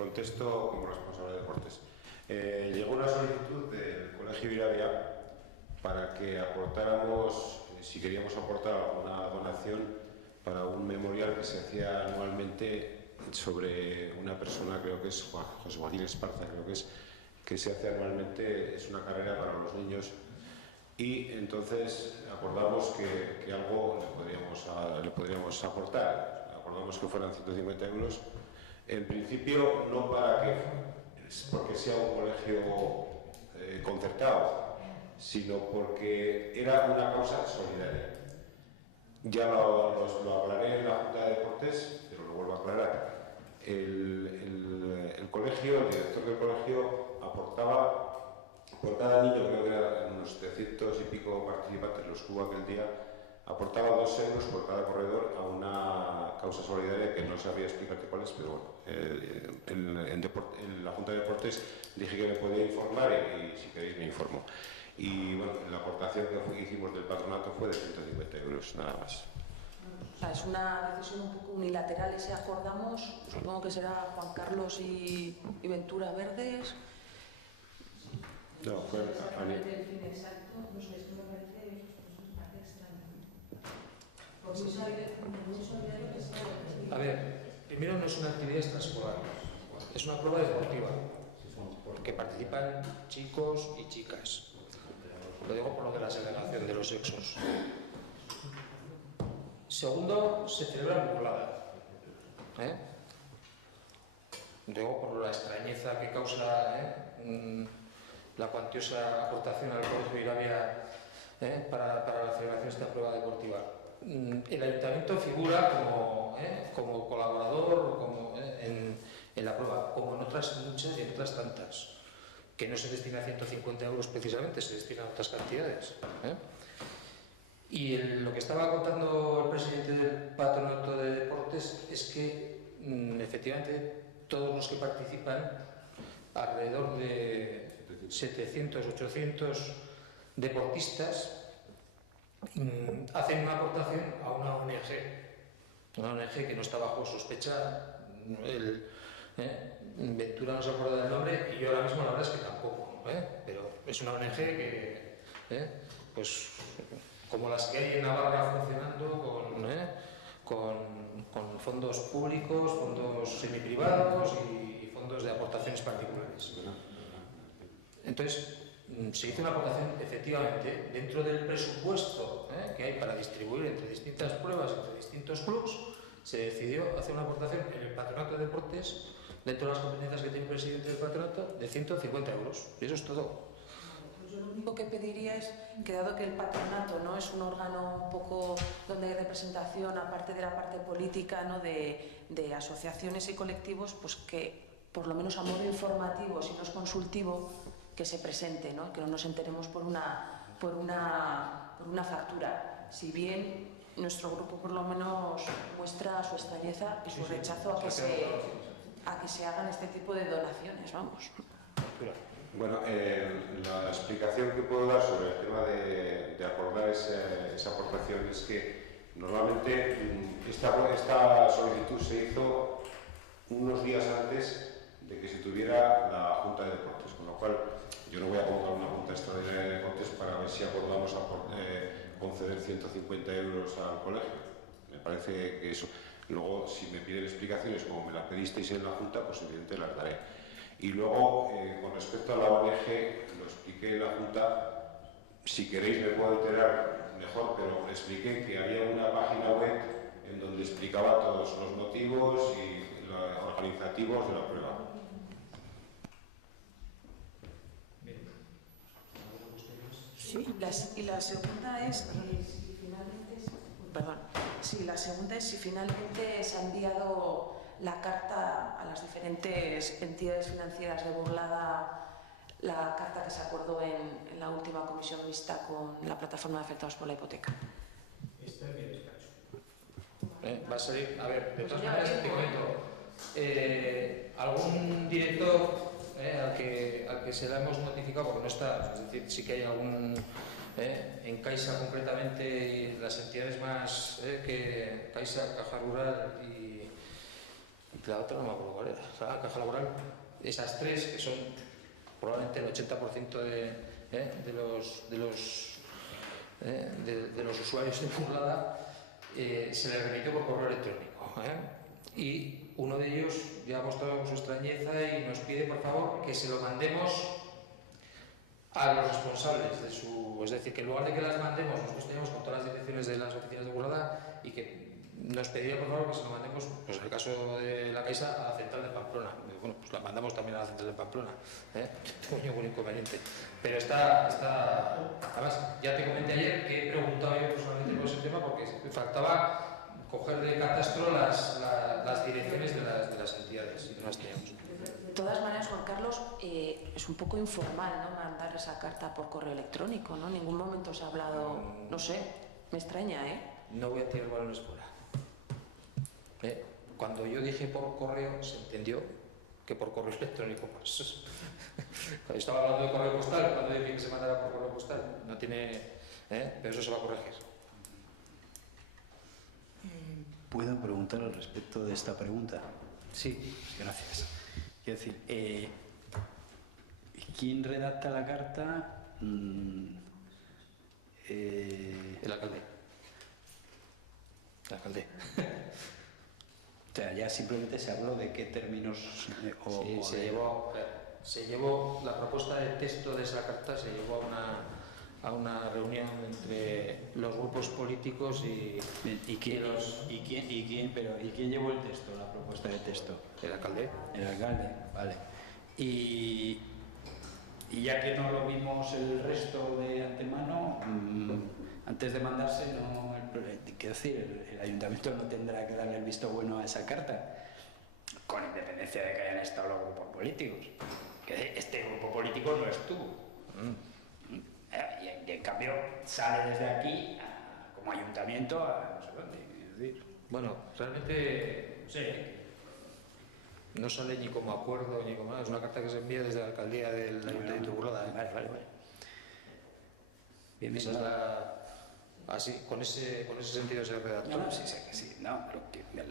Contesto como responsable de deportes. Llegó una solicitud del Colegio Irabia para que aportáramos, si queríamos aportar alguna donación para un memorial que se hacía anualmente sobre una persona, creo que es José Joaquín Esparza, creo que se hace anualmente, es una carrera para los niños, y entonces acordamos que algo le podríamos aportar. Acordamos que fueran 150 euros. En principio, no porque sea un colegio concertado, sino porque era una causa solidaria. Ya lo aclaré en la Junta de Deportes, pero lo vuelvo a aclarar. El colegio, el director del colegio, aportaba por cada niño, creo que eran unos 300 y pico participantes los que hubo aquel día, aportaba 2 euros por cada corredor a una causa solidaria que no sabría explicarte cuál es, pero bueno, en la Junta de Deportes dije que me podía informar y si queréis me informo. Y bueno, la aportación que hicimos del patronato fue de 150 euros, nada más. O sea, es una decisión un poco unilateral, ese acordamos, supongo que será Juan Carlos y Ventura Verdes. No, fue a nivel del fin exacto, no sé, esto me parece extraño. A ver, primero no es una actividad extraescolar, es una prueba deportiva, que participan chicos y chicas. Lo digo por lo de la segregación de los sexos. Segundo, se celebra en Burlada. Digo por la extrañeza que causa la cuantiosa aportación al Colegio Irabia para la celebración de esta prueba deportiva. El Ayuntamiento figura como colaborador en la prueba, como en otras muchas y en otras tantas, que no se destina a 150 euros precisamente, se destina a otras cantidades. Y lo que estaba contando el presidente del Patronato de Deportes es que efectivamente todos los que participan, alrededor de 700, 800 deportistas, hacen una aportación a una ONG que no está bajo sospecha. Ventura no se acuerda del nombre y yo ahora mismo la verdad es que tampoco, pero es una ONG que, pues, como las que hay en Navarra funcionando con fondos públicos, fondos semiprivados y fondos de aportaciones particulares. Entonces, se hizo una aportación efectivamente dentro del presupuesto que hay para distribuir entre distintas pruebas, entre distintos clubs. Se decidió hacer una aportación en el Patronato de Deportes, dentro de las competencias que tiene el presidente del patronato, de 150 euros. Y eso es todo. Pues yo lo único que pediría es que, dado que el patronato no es un órgano un poco donde hay representación, aparte de la parte política, ¿no? de asociaciones y colectivos, pues que por lo menos a modo informativo, si no es consultivo, que se presente, ¿no? Que no nos enteremos por una factura. Si bien nuestro grupo por lo menos muestra su extrañeza y su rechazo a que se hagan este tipo de donaciones, vamos. Bueno, la explicación que puedo dar sobre el tema de acordar esa aportación es que normalmente esta solicitud se hizo unos días antes de que se tuviera la Junta de Deportes, con lo cual yo no voy a convocar una Junta Extraordinaria de Deportes para ver si acordamos conceder 150 euros al colegio. Me parece que eso. Luego, si me piden explicaciones como me las pedisteis en la Junta, pues evidentemente las daré. Y luego, con respecto a la ONG, lo expliqué en la Junta, si queréis me puedo enterar mejor, pero expliqué que había una página web en donde explicaba todos los motivos y los organizativos de la prueba. Sí, y la segunda es si finalmente se ha enviado la carta a las diferentes entidades financieras de Burlada, la carta que se acordó en la última comisión mixta con la plataforma de afectados por la hipoteca. Está en el despacho. Va a salir, a ver, de todas maneras te comento, algún director al que se la hemos notificado porque no está, es decir, sí que hay algún en Caixa concretamente, las entidades más que Caixa, Caja Rural La otra no me acuerdo cuál era. O sea, la caja laboral, esas tres, que son probablemente el 80% de los usuarios de Burlada, se les remitió por correo electrónico. Y uno de ellos ya ha mostrado su extrañeza y nos pide, por favor, que se lo mandemos a los responsables de su... Es decir, que en lugar de que las mandemos, nosotros teníamos con todas las direcciones de las oficinas de Burlada, y que nos pedía, por favor, que se lo mandemos, pues en el caso de la Caixa, a la central de Pamplona. Bueno, pues la mandamos también a la central de Pamplona. No tengo ningún inconveniente. Pero además, ya te comenté ayer que he preguntado yo personalmente por ese tema, porque me faltaba coger de catastro las direcciones de las entidades, y no las teníamos. De todas maneras, Juan Carlos, es un poco informal, ¿no?, mandar esa carta por correo electrónico, ¿no? En ningún momento se ha hablado, no sé, me extraña, ¿eh? No voy a tirar balones fuera. Cuando yo dije por correo, se entendió que por correo electrónico. Pues, cuando estaba hablando de correo postal, cuando dije que se mandara por correo postal, no tiene... pero eso se va a corregir. ¿Puedo preguntar al respecto de esta pregunta? Sí. Gracias. Quiero decir, ¿quién redacta la carta? El alcalde. El alcalde. O sea, ya simplemente se habló de qué términos... se llevó la propuesta de texto de esa carta, se llevó a una reunión entre los grupos políticos y quién llevó el texto, la propuesta de texto? El alcalde. El alcalde, vale. Y ya que no lo vimos el resto de antemano, antes de mandarse, quiero decir, el ayuntamiento no tendrá que darle el visto bueno a esa carta, con independencia de que hayan estado los grupos políticos. Que este grupo político no estuvo. Y en cambio sale desde aquí como ayuntamiento a no sé dónde. Es decir, bueno, realmente sí. No sale ni como acuerdo ni como nada. Es una carta que se envía desde la alcaldía del Ayuntamiento de Burlada. Vale. Bien. Esa es así, con ese sentido se redactó. No, sí, sé que sí. No,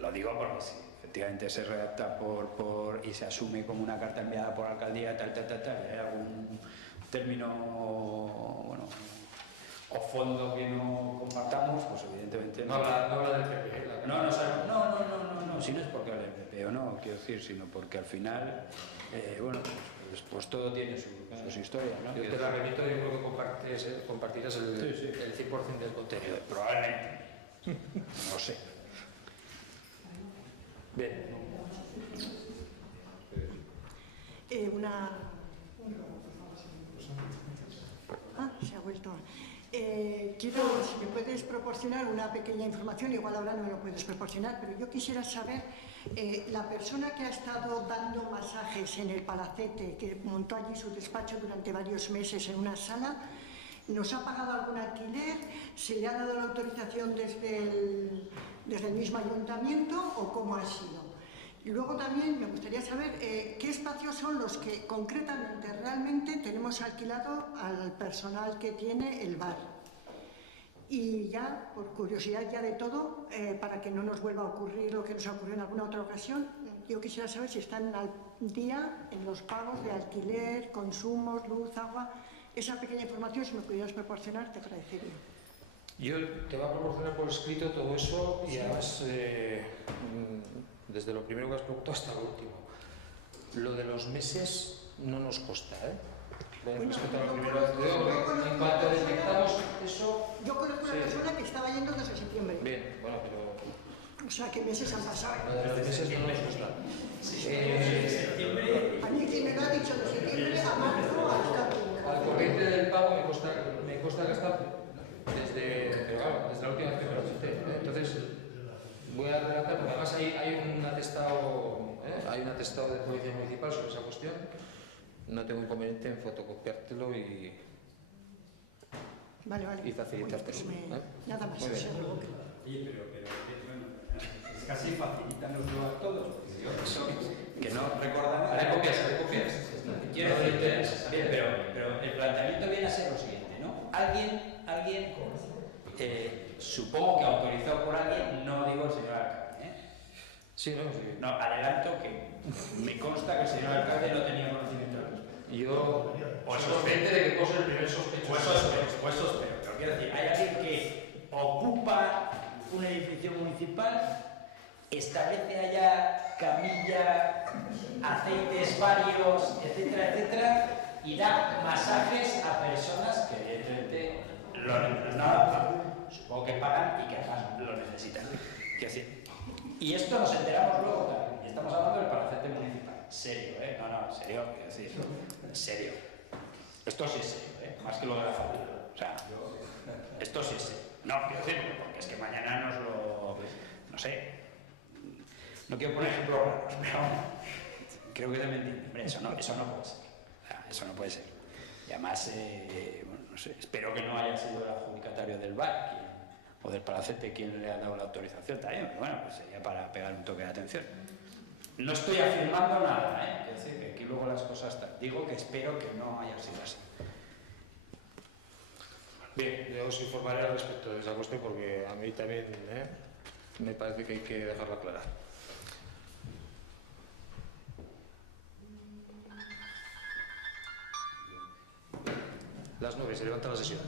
lo digo porque sí. Efectivamente se redacta y se asume como una carta enviada por la alcaldía, tal. Hay algún término, bueno, o fondo que no compartamos, pues evidentemente no habla del PP. No, si no es porque hable del PP o no, quiero decir, sino porque al final, bueno, pues todo tiene sus historias, ¿no? Yo te la remito, yo creo que compartirás el 100% del contenido. Probablemente. No sé. Bien. Se ha vuelto. Quiero, si me puedes proporcionar una pequeña información, igual ahora no me lo puedes proporcionar, pero yo quisiera saber, la persona que ha estado dando masajes en el Palacete, que montó allí su despacho durante varios meses en una sala, ¿nos ha pagado algún alquiler? ¿Se le ha dado la autorización desde el mismo ayuntamiento o cómo ha sido? Y luego también me gustaría saber qué espacios son los que concretamente, realmente tenemos alquilado al personal que tiene el bar. Y ya, por curiosidad ya de todo, para que no nos vuelva a ocurrir lo que nos ha ocurrido en alguna otra ocasión, yo quisiera saber si están al día en los pagos de alquiler, consumos, luz, agua. Esa pequeña información, si me pudieras proporcionar, te agradecería. Yo te voy a proporcionar por escrito todo eso y además, desde lo primero que has preguntado hasta lo último. Lo de los meses no nos consta, respecto a lo primero que te digo, en cuanto detectamos eso... Yo conozco una persona que estaba yendo desde septiembre. Bien, bueno, pero... O sea, ¿qué meses han pasado? Lo de los meses no nos consta. A mí quien me lo ha dicho de septiembre a marzo hasta... Al corriente del pago me consta que está desde la última vez que me lo presenté. Entonces, voy a redactar, porque además hay un atestado de Policía Municipal sobre esa cuestión. No tengo inconveniente en fotocopiártelo y facilitártelo. Nada más. Oye, pero es casi facilítanoslo a todos. Que no recordan. Haré copias. Quiero decirte, bien, pero el planteamiento viene a ser lo siguiente, ¿no? Alguien supongo que autorizado por alguien, no digo el señor alcalde, Sí, no, sí. No, adelanto que me consta que el señor alcalde no tenía conocimiento al respecto. Yo O soy consciente de que puedo ser el primer sospechoso. Pues eso espero. Pero quiero decir, hay alguien que ocupa un edificio municipal, establece allá camilla, aceites varios, etcétera, etcétera, y da masajes a personas que evidentemente supongo que pagan y que además lo necesitan. Quiero decir, y esto nos enteramos luego también. Y estamos hablando del palacete municipal. Serio, ¿eh? No, serio, quiero decir, serio. Esto sí es serio, ¿eh? Más que lo de la familia. O sea, esto sí es serio. No, quiero decir, porque es que mañana nos lo... No sé. No quiero poner ejemplos raros, pero creo que se me entiende. Hombre, eso no puede ser. O sea, eso no puede ser. Y además, bueno, no sé, espero que no haya sido el adjudicatario del bar o del palacete quien le ha dado la autorización también, pero bueno, pues sería para pegar un toque de atención. No estoy afirmando nada, ¿eh? Es decir, que aquí luego las cosas digo que espero que no haya sido así. Bien, yo os informaré al respecto de esa cuestión porque a mí también me parece que hay que dejarla clara. Las 9, se levanta la sesión.